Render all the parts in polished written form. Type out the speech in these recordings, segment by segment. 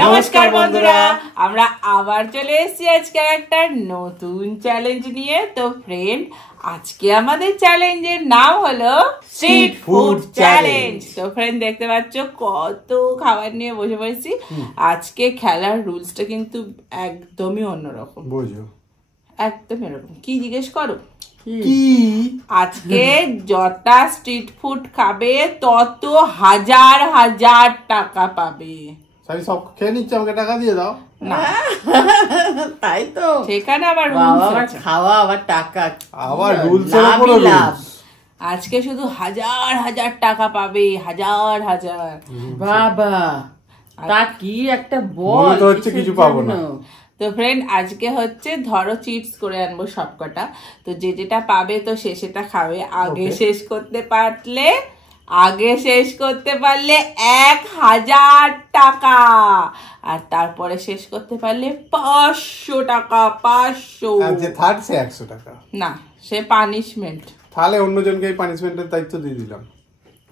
নমস্কার বন্ধুরা, আমরা আবার চলে এসেছি আজকে একটা নতুন চ্যালেঞ্জ নিয়ে। তো ফ্রেন্ড, আজকে আমাদের চ্যালেঞ্জের নাম হলো স্ট্রিট ফুড চ্যালেঞ্জ। তো ফ্রেন্ড, দেখতে পাচ্ছ কত খাবার নিয়ে বসে পড়েছি। আজকে খেলার রুলসটা কিন্তু একদমই অন্যরকম, বুঝো? একদম এরকম। কি জিজ্ঞেস করো? কি আজকে যটা স্ট্রিট ফুড খাবে তত হাজার হাজার টাকা পাবে। সব খেয়ে নিচ্ছে, আমাকে টাকা দিয়ে দাও না। তাই তো, সেখানে আবার খাওয়া আবার টাকা, আবার রুলসের উপরে রুলস। আজকে শুধু হাজার হাজার টাকা পাবে, হাজার হাজার। বাবা, তা কি একটা বল, তো হচ্ছে কিছু পাবো না। তো ফ্রেন্ড, আজকে হচ্ছে ধরো চিটস করে আনবো সবকটা। তো যে যেটা পাবে তো সে সেটা খাবে। আগে শেষ করতে পারলে 1000 টাকা, আর তারপরে শেষ করতে পারলে 500 টাকা। 500 যে থার্ড সে 100 টাকা। না, সে পানিশমেন্ট। তাহলে অন্যজনকে এই পানিশমেন্টের দায়িত্ব দিয়ে দিলাম।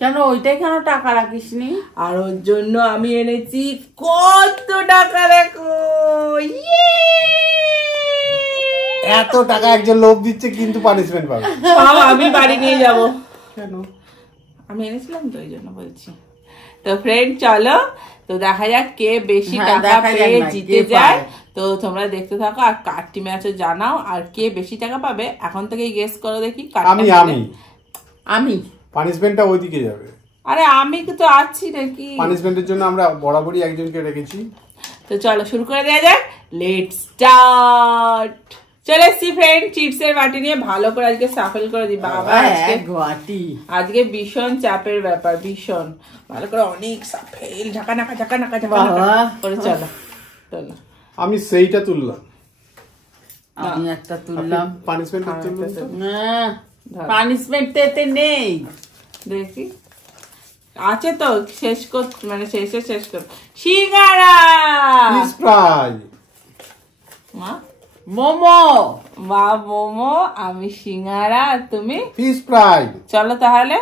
কেন ওইটাই কেন টাকা রাখিস নি? আর ওর জন্য আমি এনেছি কত টাকা, দেখো। এত টাকা একজন লোভ দিচ্ছে, কিন্তু পানিশমেন্ট পাবে। আমি বাড়ি নিয়ে যাব। কেন? আমি এনেছিলাম তো, ওই জন্য বলছি। তো ফ্রেন্ড, চলো তো দেখা যাক কে বেশি টাকা পেয়ে জিতে যায়। তো তোমরা দেখতে থাকো, আর কার টিমে আছে জানাও, আর কে বেশি টাকা পাবে এখন থেকেই গেস করো দেখি। আমি পানিশমেন্টটা ওইদিকে যাবে। আরে আমি তো আছি নাকি? পানিশমেন্টের জন্য আমরা বরাবরই একজনকে রেখেছি। তো চলো শুরু করে দেওয়া যাক। Let's start. চলে এসছি ফ্রেন্ড চিপসের বাটি নিয়ে, ভালো করে আজকে সাফেল করে দিই। বাবা, আজকে ভীষণ চাপের ব্যাপার, ভীষণ ভালো করে অনেক সাফেল ঝাঁকা নাকা ঝাঁকা নাকা ঝাঁকা করে। চলো চলো, আমি সেইটা তুললাম, আমি একটা তুললাম। পানিশমেন্ট না, পানিশমেন্ট এতে নেই। দেখি আছে তো, শেষ কর, মানে শেষ কর। সিঙ্গারা, ফিশ ফ্রাই, মোমো। মা মোমো, আমি সিঙ্গারা, তুমি ফিশ ফ্রাই। চলো তাহলে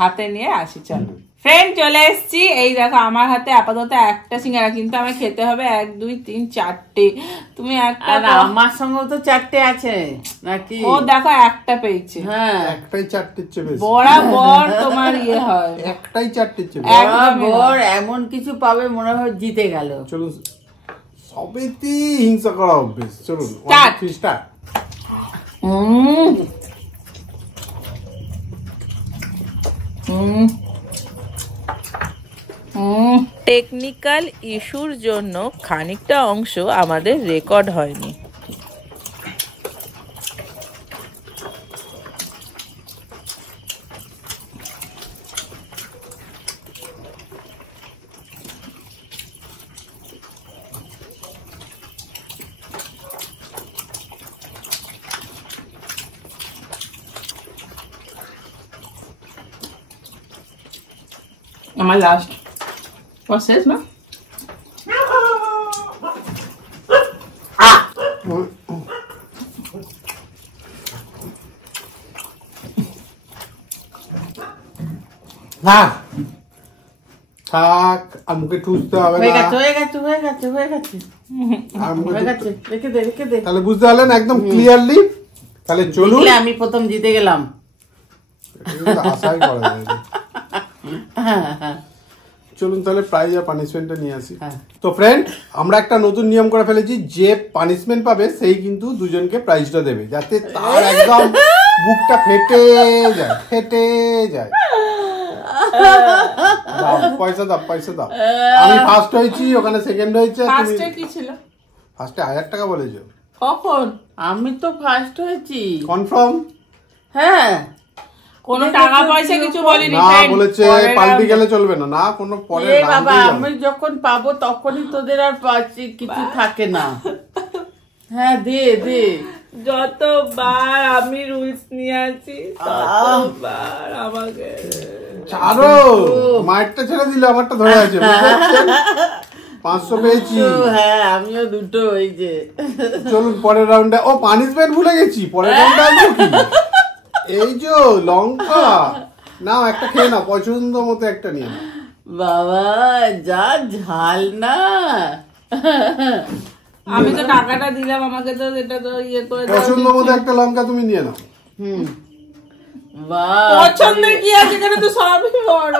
হাতে নিয়ে আসি। চলো ফ্রেন্ড, চলে এসছি। এই দেখো আমার হাতে আপাতত একটা সিঙ্গারা, কিন্তু আমার খেতে হবে 1 2 3 4টে। তুমি একটা, আমার সঙ্গে তো 4টে আছে নাকি? ও দেখো একটা পেয়েছে। হ্যাঁ, একটাই 4টের চেয়ে বেশি। বরাবর তোমার ইয়ে হয়, একটাই 4টের চেয়ে বেশি। বরাবর এমন কিছু পাবে মনে হয় জিতে গেল। চলুন, সবেতেই হিংসা করা অভ্যেস। চলুন স্টার্ট। টেকনিক্যাল ইস্যুর জন্য খানিকটা অংশ আমাদের রেকর্ড হয়নি। আমার লাস্ট শেষ না? থাক, আর মুখে ঠুসতে হবে না। তাহলে বুঝতে পারলেন একদম ক্লিয়ারলি। তাহলে চলুন, আমি প্রথম জিতে গেলাম। আশাই করা যায় না। চলুন তাহলে প্রাইজ আর পানিশমেন্টটা নিয়ে আসি। তো ফ্রেন্ড, আমরা একটা নতুন নিয়ম করে ফেলেছি, যে পানিশমেন্ট পাবে সেই কিন্তু দুজনকে প্রাইজটা দেবে, যাতে তার একদম বুকটা ফেটে যায়। পয়সা দাও। আমি ফার্স্ট হয়েছি, ওখানে সেকেন্ড হয়েছে। ফার্স্টে কি ছিল? ফার্স্টে 1000 টাকা বলেছো। কখন? আমি তো ফার্স্ট হয়েছি। কনফার্ম? হ্যাঁ, কোনো টাকা পয়সা কিছু বলিনি। না, বলেছে পাল্টি গেলে চলবে না। না, কোনো পরে বাবা, আমি যখন পাবো তখনই তোদের আর কিছু থাকে না। হ্যাঁ, দে। যতবার আমি রুলস নিয়ে আছি ততবার আমাকে ছাড়ো। মারটা ছেড়ে দিলে, আমারটা ধরে আছে। 500 পেয়েছি। হ্যাঁ, আমিও দুটো। এই যে চলুন পরের রাউন্ডে। ও, পানিশমেন্ট ভুলে গেছি। পরের রাউন্ডে আসবো কি? এই যে লঙ্কা নাও, একটা খেয়ে নাও, পছন্দ মতো একটা নিয়ে নাও। বাবা যা ঝাল না। আমি তো টাকাটা দিলাম, আমাকে তো এটা তো ইয়ে করে দেওয়া পছন্দ উচিত মতো ছিল। একটা লঙ্কা তুমি নিয়ে নাও। হুম বাহ পছন্দের কি আছে, এখানে তো সবই বড়।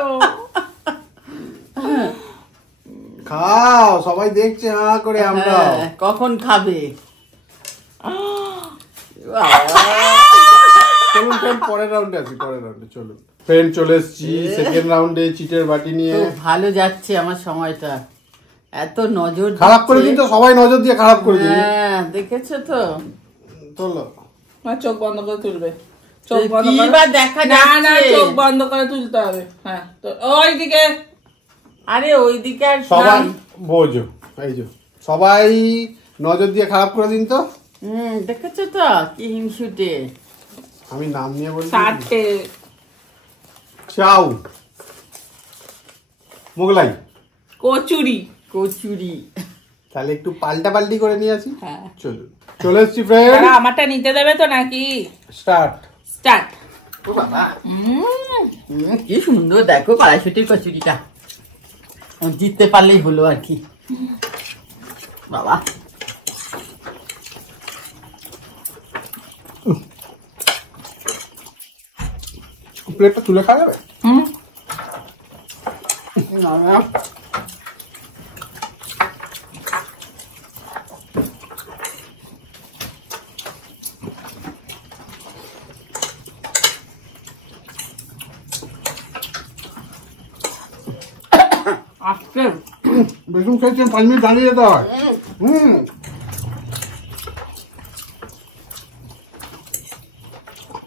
খাও, সবাই দেখছে হা করে। আমরা হ্যাঁ, কখন খাবে? চলুন ফ্রেন্ড, পরের রাউন্ডে আসি, পরের রাউন্ডে চলুন। ফ্রেন্ড চলে এসেছি সেকেন্ড রাউন্ডে চিটের বাটি নিয়ে। খুব ভালো যাচ্ছে আমার সময়টা, এত নজর খারাপ করে দিচ্ছে। দিন তো, সবাই নজর দিয়ে খারাপ করে দিন। হ্যাঁ দেখেছো তো, তোলো। আমার চোখ বন্ধ করে তুলবে, চোখ বন্ধ কি করে। বা দেখা না না, যাচ্ছে? চোখ বন্ধ করে তুলতে হবে। হ্যাঁ, তো ওইদিকে আরে ওইদিকে আর সবাই বোঝো, এই যে সবাই নজর দিয়ে খারাপ করে দিন তো। দেখেছো তো কি হিংসুটে। আমি নাম নিয়ে বলছি। 60 চাউ, মোগলাই, কচুরি। কচুরি। তাহলে একটু পাল্টা পাল্টি করে নিয়ে আসি। হ্যাঁ, চলুন, চলে এসছি ফ্রেন্ড। তারা আমারটা নিতে দেবে তো নাকি? স্টার্ট। স্টার্ট। ও বাবা কি সুন্দর, দেখো কড়াইশুটির কচুরিটা। জিততে পারলেই হলো আর কি। বাবা প্লেটটা তুলে খাওয়া যাবে? হুম, আজকে বেগুন খেয়েছেন, 5 মিনিট দাঁড়িয়ে যেতে হয়।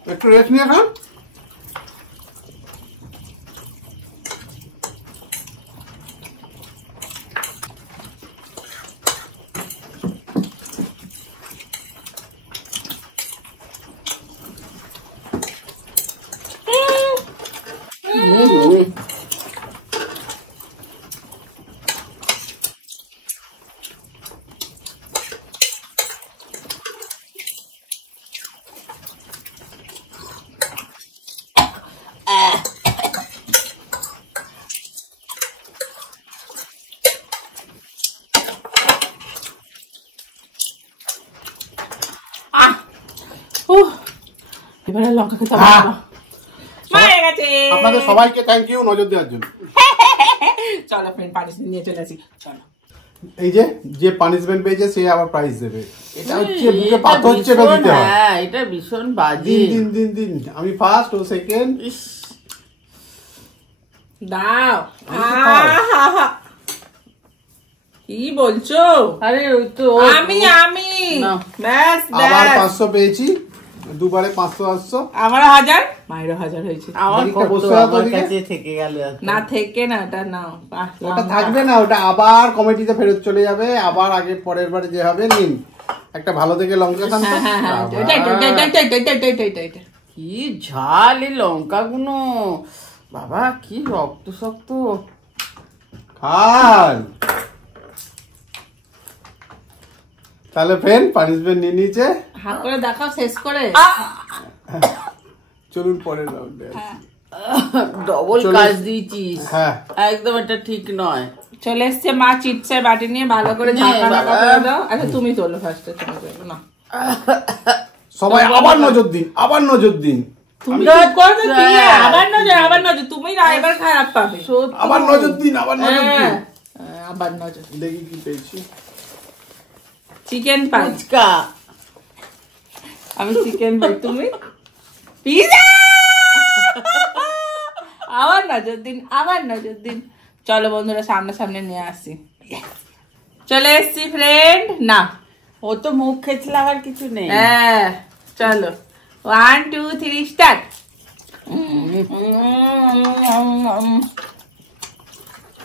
একটু রেস্ট নিয়ে খান। এবারে লঙ্কা খেতে হ্যাঁ। হবে। মারা গেছে। আপনাদের সবাইকে থ্যাংক ইউ নজর দেওয়ার জন্য। চলো ফ্রেন্ড, পানিশমেন্ট নিয়ে চলে আসি। চলো। এই যে পানিশমেন্ট পেয়েছে সে আবার প্রাইজ দেবে। এটা হচ্ছে বুকে এটা পাথর চেপে ভীষণ- দিতে হয়। হ্যাঁ এটা ভীষণ বাজে। দিন দিন দিন দিন, আমি ফার্স্ট ও সেকেন্ড। ইস, দাও। আমি তো খাও। আহা! কি বলছো? আরে ওই তো আমি না। ব্যাস আবার ব্যাস। 500 পেয়েছি, দুবারে 500 800। আমার 1000, মায়েরও 1000 হয়েছে। আমার এদিকে কত বসে আছে আমার ওদিকে। কাছে থেকে গেল এত। না থেকে না, ওটা নাও। ওটা থাকবে না, ওটা আবার কমিটিতে ফেরত চলে যাবে। আবার আগে পরের বারে যে হবে নিন, একটা ভালো থেকে লঙ্কা খান তো। হ্যাঁ হ্যাঁ হ্যাঁ, আবার। এটা। কি ঝাল এই লঙ্কাগুলো, বাবা কি রক্ত শক্ত। খান। তাহলে ফ্রেন্ড পানিশমেন্ট নিয়ে নিচে। হাত করে দেখাও শেষ করে। চলুন পরের রাউন্ডে। ডবল চলো। কাজ দিয়েছিস, হ্যাঁ, একদম এটা ঠিক নয়। চলে এসছে মা চিপসের বাটি নিয়ে, ভালো করে নে ঝাঁকা বাবা। করে দাও। আচ্ছা তুমি তোলো ফার্স্টে, তুমি তোলো না। সবাই আবার নজর দিন, আবার নজর দিন, তুমি আমরা- চুপ করো তো, কি? হ্যাঁ। আবার নজর, তুমি না এবার খারাপ পাবে। সত্যি। আবার নজর দিন, আবার নজর দিন। হ্যাঁ, আবার নজর। দেখি কি পেয়েছি। চিকেন পাই, ফুচকা। আমি চিকেন পাই, তুমি পিজা। আবার নজর দিন, আবার নজর দিন। চলো বন্ধুরা, সামনে নিয়ে আসি। চলে এসছি ফ্রেন্ড। না, ও তো মুখ খেয়েছিল, আবার কিছু নেই। হ্যাঁ, চলো 1 2 3 স্টার্ট।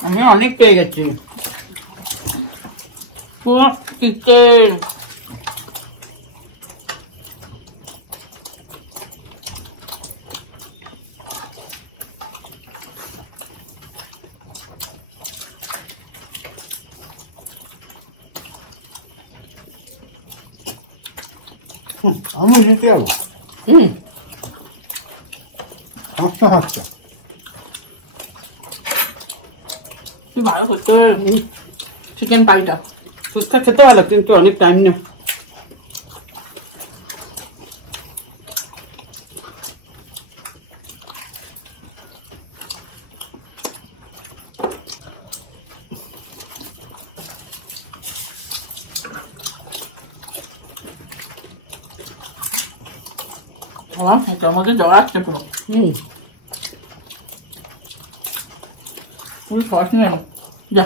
আমি অনেক পেয়ে গেছি। চিকেন আমি নিতে যাবো। হাসতে হাসতে ভালো করতে চিকেন পাইটা ফুচকা খেতে ভালো, কিন্তু অনেক টাইম নেই। এটার মধ্যে জল আসছে পুরো পুরো সস নিয়ে যা।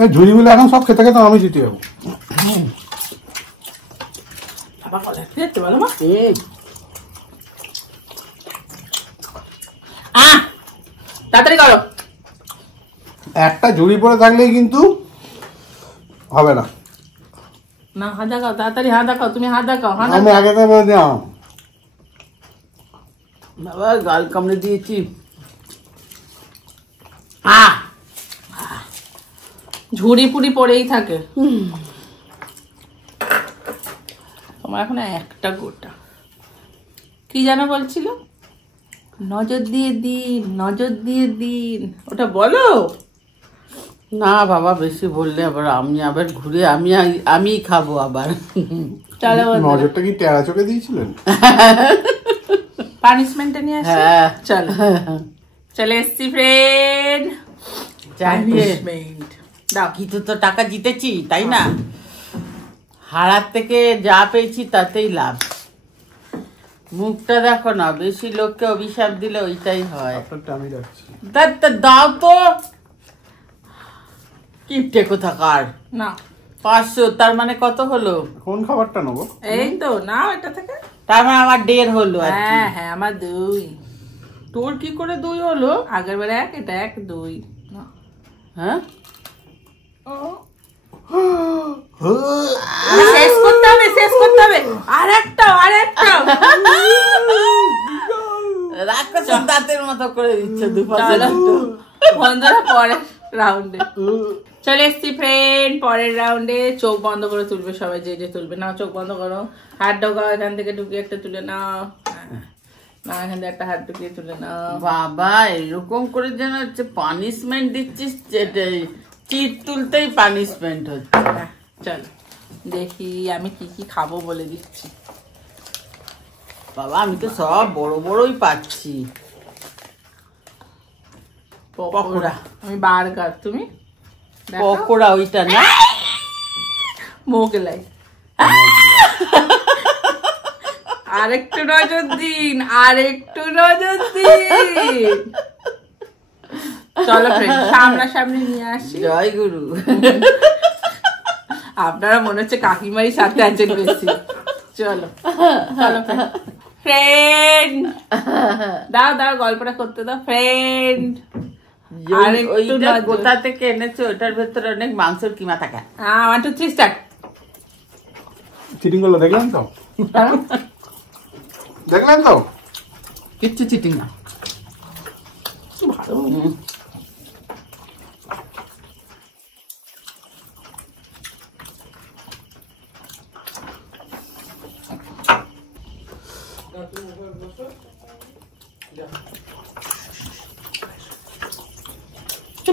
এই ঝুড়িগুলো এখন সব খেতে খেতে আমি জিতে যাবো। আবার কলা খেতে বলো মা। তাড়াতাড়ি করো। একটা ঝুড়ি পরে থাকলেই কিন্তু হবে না। না হাত দেখাও, তাড়াতাড়ি হাত দেখাও, তুমি হাত দেখাও, হাত আমি দেখাও। আগে তো বলে দিলাম। বাবা গাল কামড়ে দিয়েছি। ঝুড়ি পুড়ি পড়েই থাকে। তোমার এখন একটা গোটা কি যেন বলছিল, নজর দিয়ে দিন, নজর দিয়ে দিন, ওটা বলো। না বাবা, বেশি বললে আবার আমি আবার ঘুরে আমি খাবো আবার। চলো নজরটা কি টেরা চোখে দিয়েছিলেন? পানিশমেন্টটা নিয়ে আসি। হ্যাঁ। চলো চলে এসছি ফ্রেন্ড। পানিশমেন্ট দাও। কিছু তো টাকা জিতেছি, তাই না? হারার থেকে যা পেয়েছি তাতেই লাভ। মুখটা দেখো না, বেশি লোককে অভিশাপ দিলে ওইটাই হয়। আপনারটা আমি রাখছি। দাও তো, কিপটে কোথাকার। না 500, তার মানে কত হলো? কোন খাবারটা নেবো? এই তো নাও এটা থেকে। তার মানে আমার 1.5 হলো আর কি। হ্যাঁ হ্যাঁ আমার 2। তোর কি করে 2 হলো? আগের বার 1, এটা 1, 2 না। হ্যাঁ, শেষ করতে হবে, শেষ করতে হবে। আরেকটা রাক্ষসের দাঁতের মতো করে দিচ্ছে দুপাশে। চলো বন্ধুরা পরের রাউন্ডে চলে এসছি ফ্রেন্ড। পরের রাউন্ডে চোখ বন্ধ করে তুলবে সবাই, যে যে তুলবে। নাও চোখ বন্ধ করো, হাত ঢোকাও, এখান থেকে ঢুকিয়ে একটা তুলে নাও। না এখান থেকে একটা হাত ঢুকিয়ে তুলে নাও। বাবা এরকম করে যেন হচ্ছে পানিশমেন্ট দিচ্ছিস, চিট তুলতেই পানিশমেন্ট হচ্ছে। চলো দেখি আমি কি কি খাবো বলে দিচ্ছি। বাবা আমি তো সব বড় বড়ই পাচ্ছি। পকোড়া। আমি বার্গার, তুমি পকোড়া ওইটা না, মোগলাই। আরেকটু নজর দিন, আরেকটু নজর দিন। চলো ফ্রেন্ড সামনাসামনি নিয়ে আসি। জয় গুরু। আপনারা মনে হচ্ছে কাকিমারই সাথে আছেন বেশি। চলো চলো ফ্রেন্ড, দাও দাও গল্পটা করতে দাও ফ্রেন্ড। ওইটা কোথা থেকে এনেছো? ওটার ভেতরে অনেক মাংসের কিমা থাকে। 1 2 3 স্টার্ট। চিটিং করলো দেখলেন তো? দেখলেন তো? কিচ্ছু চিটিং না।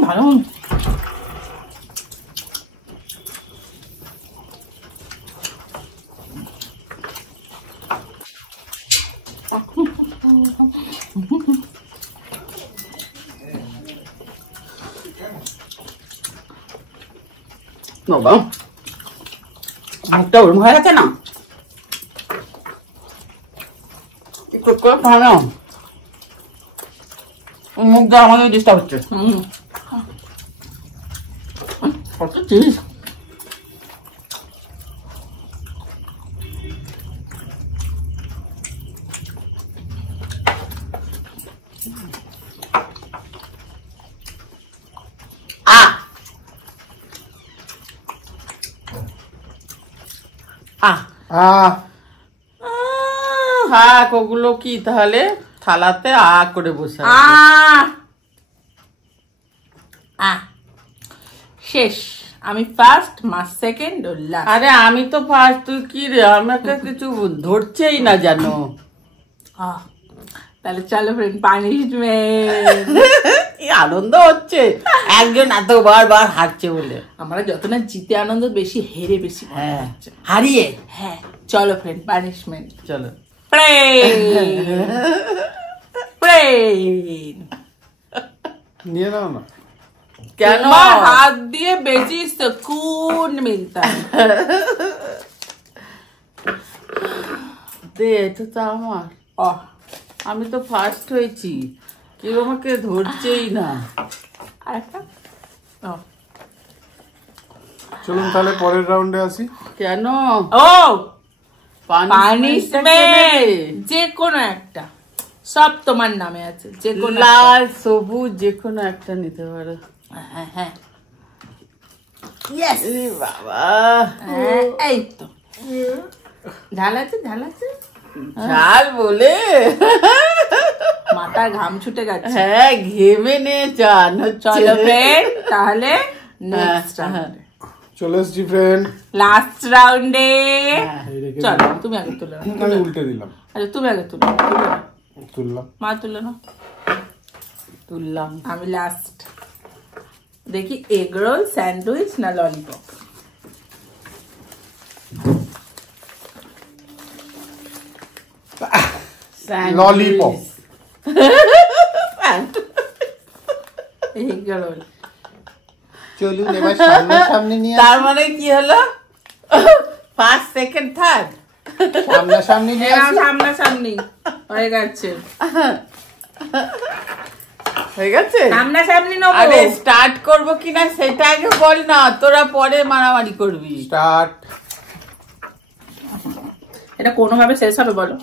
ভালো বাবা মুখটা ওরম হয়ে গেছে না, একটু করে খাও না। মুখটা আমাদের ডিস্টার্ব হচ্ছে। কত চিজ। হ্যাঁ ওগুলো কি তাহলে থালাতে করে বসে আছে। শেষ। আমি ফার্স্ট, মা সেকেন্ড, লাস্ট। আরে আমি তো ফার্স্ট, তুই কি রে? আমাকে কিছু ধরছেই না জানো। তাহলে চলো ফ্রেন্ড, পানিশমেন্ট। কি আনন্দ হচ্ছে, একজন এত বার হারছে বলে। আমরা যত না জিতে আনন্দ বেশি, হেরে বেশি। হ্যাঁ, হারিয়ে। হ্যাঁ, চলো ফ্রেন্ড, পানিশমেন্ট। চলো। নিয়ে নাও না। কেন? হাত দিয়ে বেশি সুকুন মিলতা है। দে, এটা তো আমার। আমি তো ফার্স্ট হয়েছি, কেউ আমাকে ধরছেই না। আরেকটা। চলুন তাহলে পরের রাউন্ডে আসি। কেন? ও পানিশমেন্ট যে কোনো একটা, সব তোমার নামে আছে, যে কোনো লাল সবুজ যে কোনো একটা নিতে পারো। হ্যাঁ হ্যাঁ, এ বাবা, এই তো ঝাল আছে, ঝাল আছে, ঝাল বলে মাথার ঘাম ছুটে গেছে। হ্যাঁ, ঘেমে নে চান। চলো ফ্রেন্ড, তাহলে নেক্সট রাউন্ডে চলে এসছি ফ্রেন্ড। লাস্ট রাউন্ডে। এই রেখে চলো তুমি আগে তুলে নাও। আমি উল্টে দিলাম। আচ্ছা তুমি আগে তুলে নাও, তুলে নাও। তুললাম। মা তুলে নাও। তুললাম। আমি লাস্ট। দেখি এগ রোল, স্যান্ডউইচ না ললিপপ। ললিপপ। Egg roll. চলুন এবার সামনে নিয়ে তার মানে কি হলো? ফার্স্ট, সেকেন্ড, থার্ড সামনাসামনি নিয়ে আসি। সামনাসামনি হয়ে গেছে, হয়ে গেছে। সামনাসামনি নেবো। আরে স্টার্ট করবো কিনা সেটা আগে বল না, তোরা পরে মারামারি করবি। স্টার্ট। এটা কোনোভাবে শেষ হবে বলো?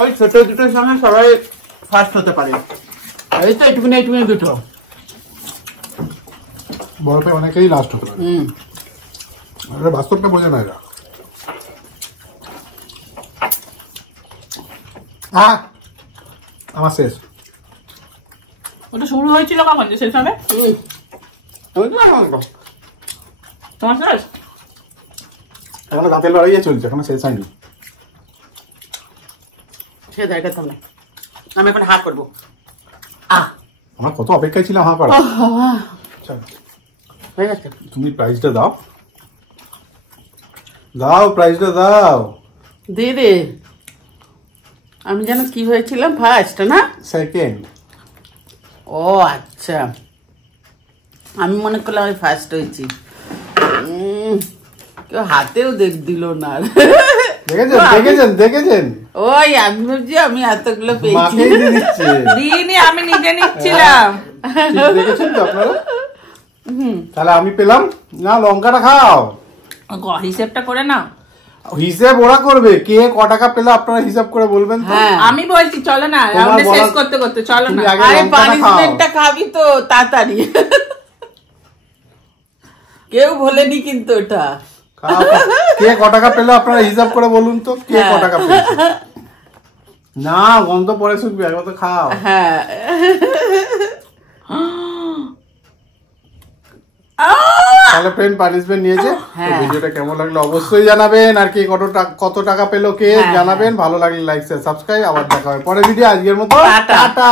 ওই ছোট দুটোর সঙ্গে সবাই ফার্স্ট হতে পারে। এই তো এটুকুনি দুটো। বরফে অনেকেই লাস্ট হতে পারে। আরে বাস্তবটা বোঝে না এরা। আমার শেষ। ওটা শুরু হয়েছিল কখন যে শেষ হবে? তোমার শেষ? এখনো দাঁতের লড়াই চলছে, এখনো শেষ হয়নি। সে জায়গা থামলে আমি এখন হাত করবো। আমরা কত অপেক্ষায় ছিলাম হাঁ করা। হয়ে গেছে। তুমি প্রাইজটা দাও, দাও প্রাইজটা দাও। দে রে। আমি যেন কি হয়েছিলাম, ফার্স্ট না সেকেন্ড? ও আচ্ছা, আমি মনে করলাম আমি ফার্স্ট হয়েছি। কেউ হাতেও দিল না। দেখেছেন? ওই আমি ভাবছি আমি এতগুলো পেয়েছি। মাকেই দিয়ে দিচ্ছে। দিইনি, আমি নিজে নিচ্ছিলাম। দেখেছেন তো আপনারা? তাহলে আমি পেলাম না। লঙ্কাটা খাও, হিসেবটা করে নাও। হিসেব ওরা করবে, কে ক টাকা পেলে আপনারা হিসাব করে বলবেন তো। হ্যাঁ, আমি বলছি চলো না, রাউন্ডে শেষ করতে করতে চলো না। আরে পানিশমেন্টটা খাবি তো তাড়াতাড়ি। কেউ বলেনি কিন্তু ওটা। কে ক টাকা পেলে আপনারা হিসাব করে বলুন তো, কে ক টাকা পেলে। না, গন্ধ পরে শুকবে, একবার তো খাও। হ্যাঁ, তাহলে ফ্রেন্ড পানিশমেন্ট নিয়েছে। হ্যাঁ। ভিডিওটা কেমন লাগলো অবশ্যই জানাবেন, আর কে কত টাকা পেলো কে জানাবেন। ভালো লাগলে লাইক শেয়ার সাবস্ক্রাইব। আবার দেখা হবে পরের ভিডিও। আজকের মতো টাটা। টাটা।